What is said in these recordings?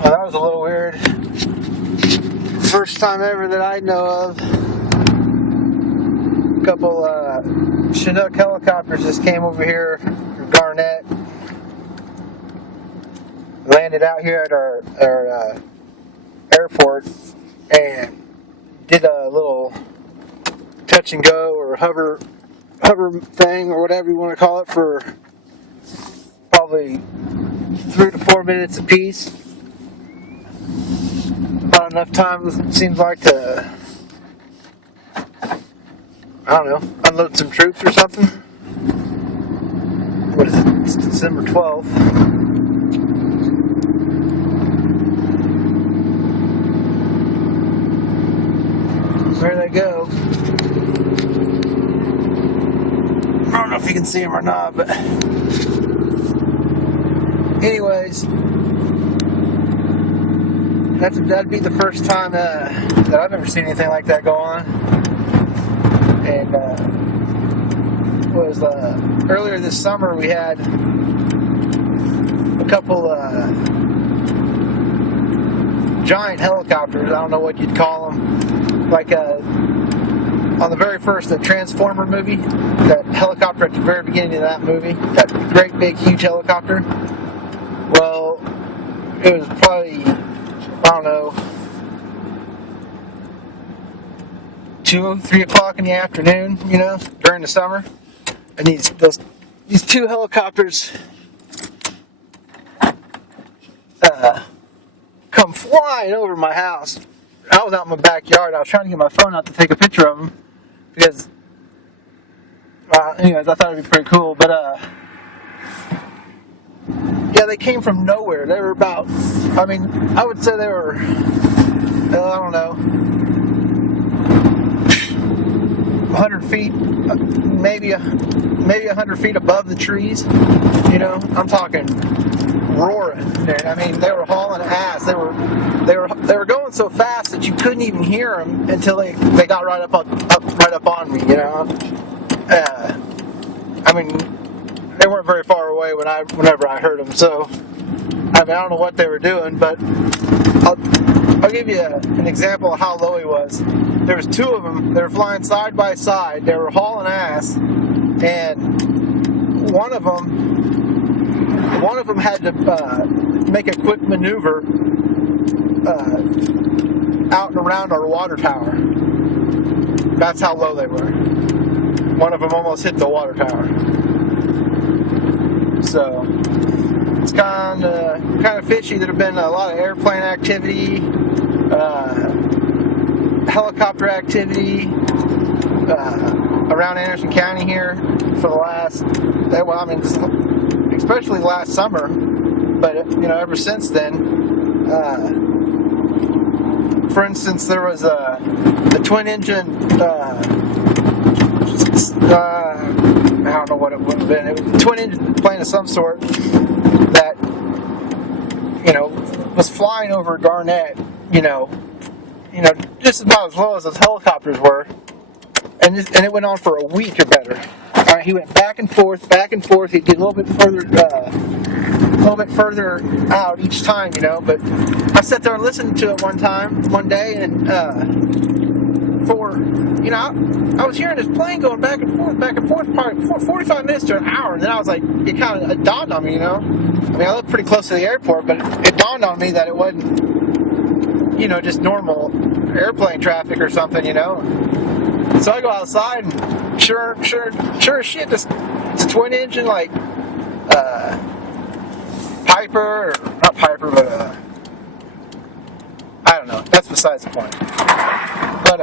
Well, that was a little weird. First time ever that I know of. A couple Chinook helicopters just came over here from Garnett. Landed out here at our airport and did a little touch and go or hover thing or whatever you want to call it for probably 3 to 4 minutes apiece. About enough time, it seems like, to, I don't know, unload some troops or something. What is it? It's December 12th. There they go. I don't know if you can see them or not, but anyways, that'd be the first time that I've ever seen anything like that go on. And was earlier this summer we had a couple giant helicopters. I don't know what you'd call them, like on the very first Transformer movie, that helicopter at the very beginning of that movie, that great big huge helicopter. Well, it was probably, I don't know, 2, 3 o'clock in the afternoon, during the summer, and these two helicopters come flying over my house. I was out in my backyard. I was trying to get my phone out to take a picture of them because, anyways, I thought it'd be pretty cool. But yeah, they came from nowhere. They were about, I would say they were, I don't know, 100 feet, maybe 100 feet above the trees. I'm talking roaring. They were hauling ass. They were going so fast that you couldn't even hear them until they got right up on me. They weren't very far away whenever I heard them. So I don't know what they were doing, but I'll give you an example of how low he was. There was 2 of them. They were flying side by side. They were hauling ass, and one of them had to make a quick maneuver out and around our water tower. That's how low they were. One of them almost hit the water tower. So it's kind of fishy. There have been a lot of airplane activity, helicopter activity around Anderson County here for the last, especially last summer, but ever since then. For instance, there was a twin engine. I don't know what it would have been. It was a twin engine plane of some sort that was flying over Garnett. Just about as low as those helicopters were, and it went on for a week or better. All right, he went back and forth. He'd get a little bit further out each time, But I sat there and listened to it one day, and I was hearing this plane going back and forth, probably for 45 minutes to an hour, and then I was like, it dawned on me, I lived pretty close to the airport, but it dawned on me that it wasn't, just normal airplane traffic or something, So I go outside, and sure as shit, it's a twin engine, like, Piper, or not Piper, but, I don't know, that's besides the point. But,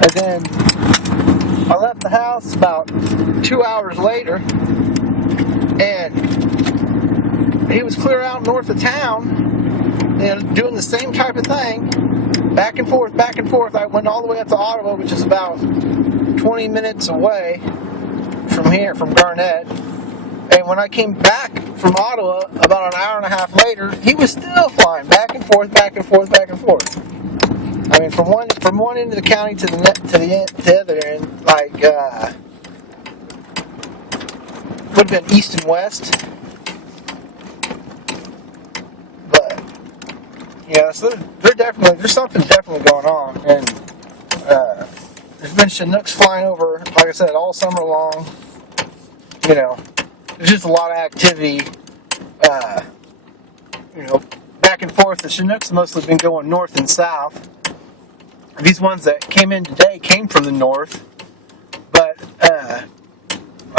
and then I left the house about 2 hours later, and he was clear out north of town, doing the same type of thing, back and forth. I went all the way up to Ottawa, which is about 20 minutes away from here, from Garnett. And when I came back from Ottawa, about an hour and a half later, he was still flying back and forth. From one end of the county to the other end, like would have been east and west. Yeah, so there's something definitely going on, and there's been Chinooks flying over, like I said, all summer long. You know, there's just a lot of activity. Uh, you know, back and forth. The Chinooks mostly been going north and south. These ones that came in today came from the north, but I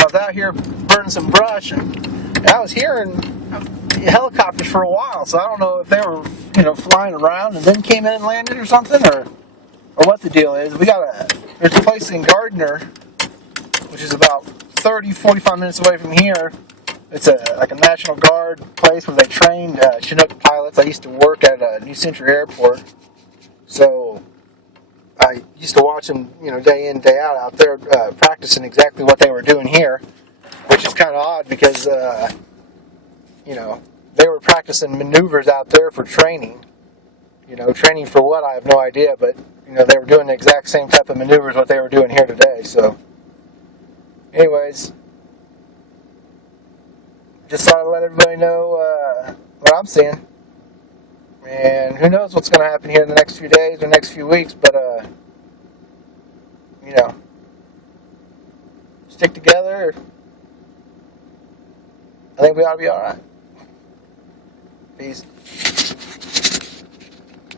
was out here burning some brush, and I was hearing helicopters for a while. So I don't know if they were, flying around and then came in and landed or something, or what the deal is. There's a place in Gardner, which is about 30, 45 minutes away from here. It's like a National Guard place where they trained Chinook pilots. I used to work at New Century Airport, so I used to watch them, day in, day out there practicing exactly what they were doing here, which is kind of odd because, they were practicing maneuvers out there for training. Training for what, I have no idea, but, they were doing the exact same type of maneuvers what they were doing here today. So, anyways, just thought I'd let everybody know what I'm seeing. And who knows what's going to happen here in the next few days or next few weeks, but, stick together. I think we ought to be alright. Peace.